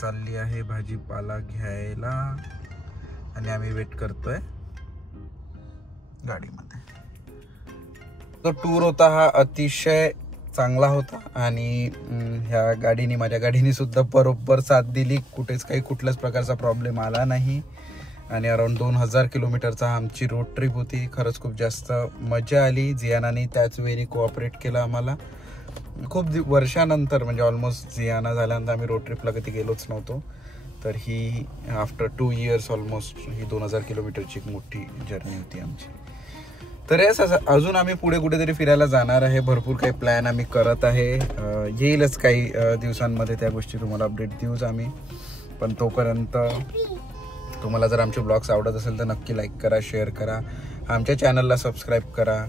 चालली आहे भाजीपाला घ्यायला आणि आम्ही वेट करतोय गाडीमध्ये. तो टूर होता हा अतिशय चांगला होता आणि ह्या गाडीने माझ्या गाडीने सुद्धा बरोबर साथ दिली. कुठेच काही कुठल्याच प्रकारचा प्रॉब्लेम आला नाही आणि अराउंड 2000 किलोमीटरचा आमची रोड ट्रिप होती. खरंच खूप जास्त मजा आली. जियानाने त्याच वेळी कोऑपरेट केलं आम्हाला. खूप वर्षानंतर म्हणजे ऑलमोस्ट जियाना झाल्यानंतर आम्ही रोड ट्रिपला कधी गेलोच नव्हतो. तर ही आफ्टर 2 इयर्स ऑलमोस्ट ही 2000 किलोमीटरची एक मोठी जर्नी होती आमची. तर अजून आम्ही पुढे कुठेतरी फिरायला जाणार आहे. भरपूर काही प्लॅन आम्ही करत आहे. येईलच काही दिवसांमध्ये त्या गोष्टी तुम्हाला अपडेट देऊच आम्ही. पण तोपर्यंत तुम्हाला जर आमचे ब्लॉग्स आवडत असेल तर नक्की लाईक करा, शेअर करा, आमच्या चॅनलला सबस्क्राईब करा.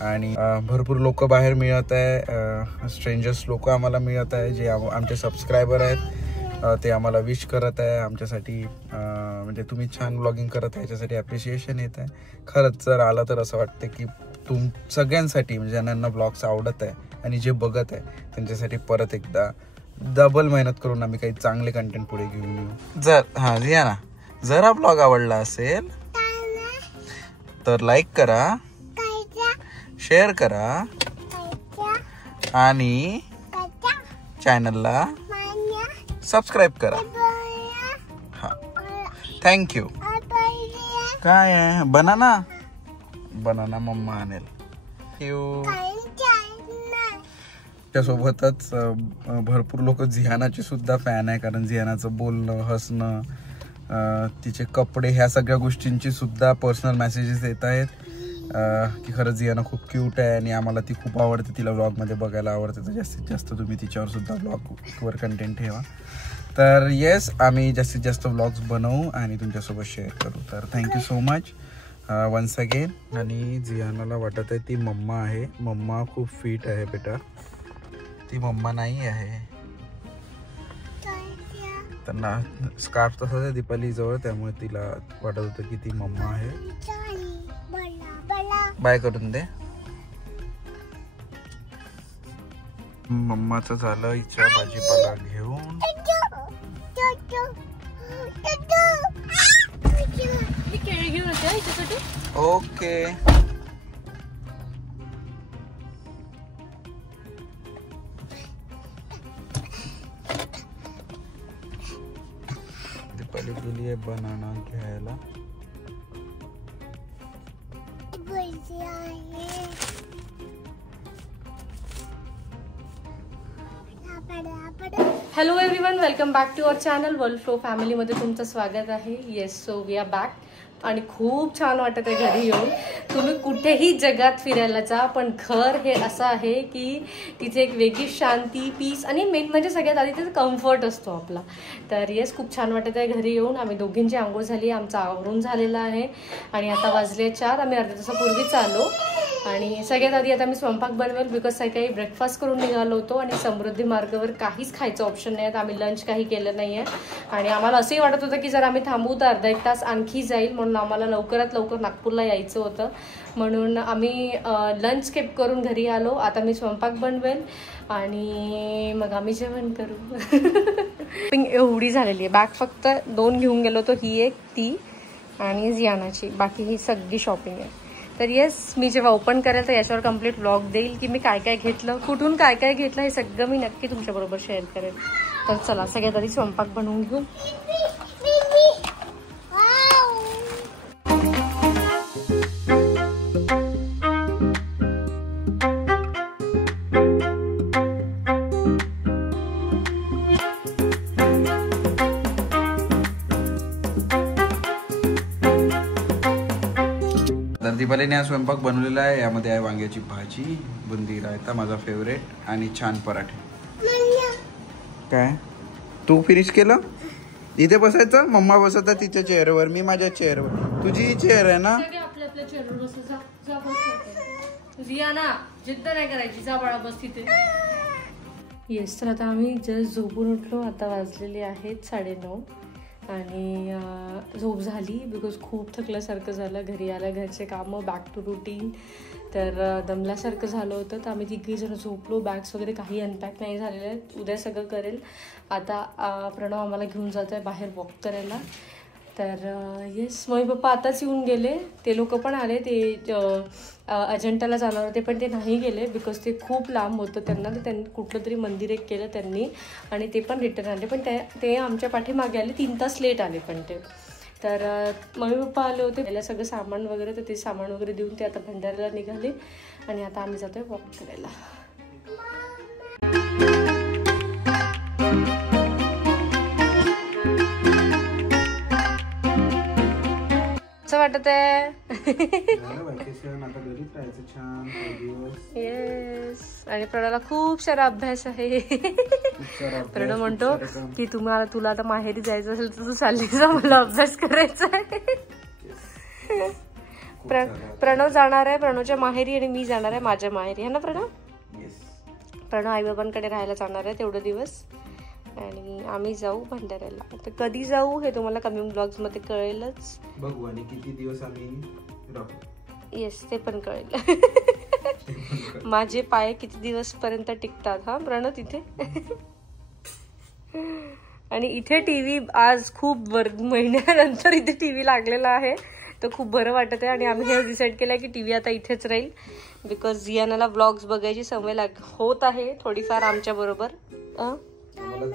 आणि भरपूर लोक बाहेर मिळत आहे, स्ट्रेंजर्स लोक आम्हाला मिळत आहे जे आमचे सबस्क्रायबर आहेत. ते आम्हाला विश करत आहे आमच्यासाठी. म्हणजे तुम्ही छान ब्लॉगिंग करत आहे याच्यासाठी ॲप्रिशिएशन येत आहे. खरंच जर आलं तर असं वाटतं की सगळ्यांसाठी म्हणजे ज्यांना ब्लॉग्स आवडत आहे आणि जे बघत आहे त्यांच्यासाठी परत एकदा डबल मेहनत करून आम्ही काही चांगले कंटेंट पुढे घेऊन येऊ. जर हा ब्लॉग आवडला असेल तर लाईक करा, शेअर करा आणि चॅनलला सबस्क्राईब करा. हा, थँक्यू. काय आहे? बनाना मम्मा आणेल. त्यासोबतच भरपूर लोक जियानाचे सुद्धा फॅन आहे, कारण जियानाचं बोलणं, हसणं, तिचे कपडे, ह्या सगळ्या गोष्टींची सुद्धा पर्सनल मेसेजेस येत आहेत की खरंच जियाना खूप क्यूट आहे आणि आम्हाला ती खूप आवडते. तिला व्लॉगमध्ये बघायला आवडते. तर जास्तीत जास्त तुम्ही तिच्यावर सुद्धा व्लॉगवर कंटेंट ठेवा. तर येस, आम्ही जास्तीत जास्त व्लॉग्स बनवू आणि तुमच्यासोबत शेअर करू. तर thank you so much once again. आणि जियानाला वाटत आहे ती मम्मा आहे. मम्मा खूप फिट आहे बेटा, ती मम्मा नाही आहे. त्यांना स्कार्फ तसाच आहे दीपाली जवळ, त्यामुळे तिला वाटत होतं की ती मम्मा आहे. बाय करून दे. मम्माचं झालं हिच्या भाजीपाला घेऊन. ओके. दीपाली गेली आहे बनाना घ्यायला. Hello everyone, welcome back to our channel world flow फॅमिलीमध्ये तुमचं स्वागत आहे. Yes, so we are back आणि खूप छान वाटत आहे घरी येऊन. तुम्ही कुठेही जगात फिरायला जा, पण घर हे असं आहे की तिथे एक वेगळी शांती, पीस आणि मेन म्हणजे सगळ्यात आधी तिथे कम्फर्ट असतो आपला. तर येस, खूप छान वाटत आहे घरी येऊन. आम्ही दोघींची आंघोळ झाली, आमचं आवरून झालेलं आहे आणि आता वाजले 4. आम्ही अर्ध्या तासापूर्वीच आलो आणि सगळ्यात आधी आता मी स्वयंपाक बनवेल, बिकॉज सकाळी ब्रेकफास्ट करून निघालो होतो आणि समृद्धी मार्गावर काहीच खायचं ऑप्शन नाही आहे. आम्ही लंच काही केलं नाही आहे आणि आम्हाला असंही वाटत होतं की जर आम्ही थांबू तर अर्धा 1 तास आणखी जाईल, म्हणून आम्हाला लवकरात लवकर नागपूरला यायचं होतं. म्हणून आम्ही लंच स्किप करून घरी आलो. आता मी स्वयंपाक बनवेल आणि मग आम्ही जेवण करू. शॉपिंग एवढी झालेली आहे. बॅग फक्त 2 घेऊन गेलो होतो, ही एक, ती आणि जियानाची. बाकी ही सगळी शॉपिंग आहे. तर येस, मी जेव्हा ओपन करेल तर याच्यावर कम्प्लीट व्लॉग देईल की मी काय काय घेतलं, कुठून काय काय घेतलं, हे सगळं मी नक्की तुमच्याबरोबर शेअर करेल. तर चला सगळ्यात आधी स्वयंपाक बनवून घेऊ. दीपालीने आज स्वयंपाक बनवलेला आहे. यामध्ये आहे वांग्याची भाजी, बुंदी रायता माझा फेवरेट आणि छान पराठे. काय तू फिनिश केलं? इथे बसायचं, मम्मा बसत आहे तिच्या चेअरवर, मी माझ्या चेअरवर. तुझी चेअर आहे ना? आपल्या आपल्या चेअरवर बस. जियाना जिद्द नाही करायची, जा बाळा बस तिथे. येस, तर आता आम्ही जस्ट झोपून उठलो. आता वाजलेले आहेत 9:30 आणि झोप झाली बिकॉज खूप थकल्यासारखं झालं. घरी आलं, घरचे कामं, बॅक टू रुटीन, तर दमल्यासारखं झालं होतं. तर आम्ही तिघीजण झोपलो. बॅग्स वगैरे काही अनपॅक नाही झालेले आहेत, उद्या सगळं करेल. आता प्रणव आम्हाला घेऊन जातो आहे बाहेर वॉक करायला. तर येस, मम्मी पप्पा आताच येऊन गेले. ते लोक पण आले, ते अजंठाला जाणार होते पण ते नाही गेले बिकॉज ते खूप लांब होतं त्यांना. तर त्यांनी कुठलं तरी मंदिर एक केलं त्यांनी आणि ते पण रिटर्न आले. पण ते आमच्या पाठीमागे आले, 3 तास लेट आले पण ते. तर मम्मी पप्पा आले होते, पहिलं सगळं सामान वगैरे, तर ते सामान वगैरे देऊन ते आता भंडाऱ्याला निघाले आणि आता आम्ही जातोय वॉक करायला. असं वाटत आहे. येस, आणि प्रणवला खूप सारा अभ्यास आहे. प्रणव म्हणतो की तुला आता माहेरी जायचं असेल तर तू चालली जा, मला अभ्यास करायचा आहे. प्रणव जाणार आहे प्रणवच्या माहेरी आणि मी जाणार आहे माझ्या माहेरी, है ना प्रणव? प्रणव आईबाबांकडे राहायला जाणार आहे तेवढे दिवस आणि आम्ही जाऊ भंडाऱ्याला. तर कधी जाऊ हे तुम्हाला कमिंग ब्लॉग्स मध्ये कळेलच. बघू आणि किती दिवस आम्ही राहू. येस, ते पण कळेल. माझे पाय किती दिवस पर्यंत टिकतात हा प्रणव तिथे. आणि इथे टीव्ही आज खूप महिन्यानंतर इथे टीव्ही लागलेला आहे, तर खूप बरं वाटत आहे. आणि आम्ही हे डिसाईड केलं की टीव्ही आता इथेच राहील बिकॉज जियानाला व्लॉग्स बघायची सवय होत आहे थोडीफार आमच्या बरोबर. आम्हाला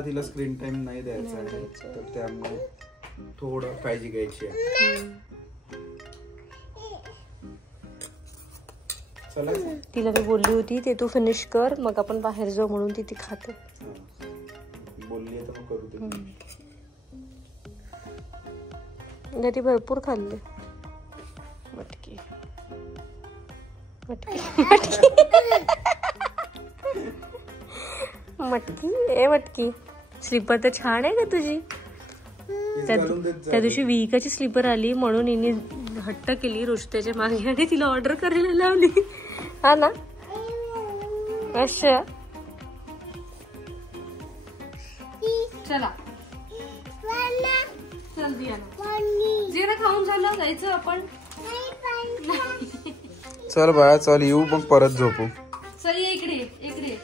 तिला स्क्रीन टाइम नाही द्यायचा आहे, तर त्यामुळे थोडं काळजी घ्यायची आहे. तिला मी बोलली होती ते तू फिनिश कर, मग आपण बाहेर जाऊ म्हणून ती खाते. बोलली तर मग करू दे. घरी भरपूर खाल्ले. मटकी मटकी मटकी ए मटकी. स्लीपर तर छान आहे का तुझी? त्या दिवशी विकाची स्लीपर आली म्हणून हिने हट्ट केली रोशत्याच्या मागे आणि तिला ऑर्डर करायला लावली. हा ना, अच्छा चला चल दिया खाऊन झालं जायचं आपण. चल बाळा चल, येऊ मग परत झोपू. चल इकडे इकडे.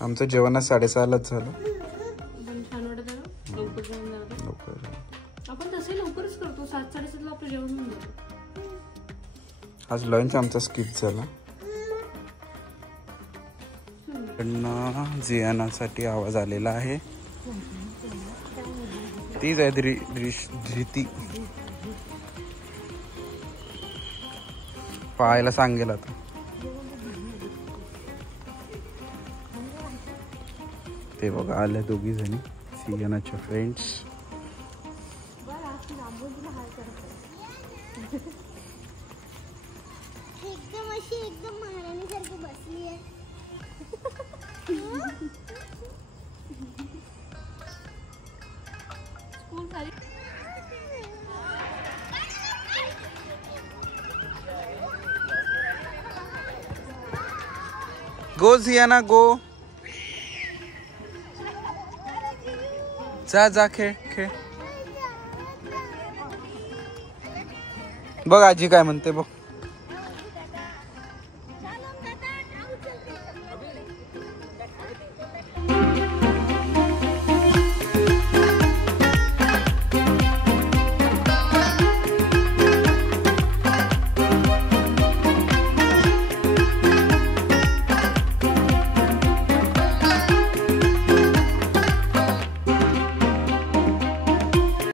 आमचं जेवण 6:30लाच झालं. छान वाटत आहे ना, लवकर जेवण झालं. आपण तसं लवकरच करतो, 7-7:30 आपलं जेवण होऊन जातं. आज लंच आमचा स्किप झाला. जियानासाठी आवाज आलेला आहे. तीच आहे धृती. पाहायला सांगेल आता. ते बघा आल्या दोघी जणी जियानाच्या फ्रेंड्स. एकदम महाराणीसारखी बसली आहे. गो जियाना गो. जा खेळ खेळ. बघ आजी काय म्हणते बघ.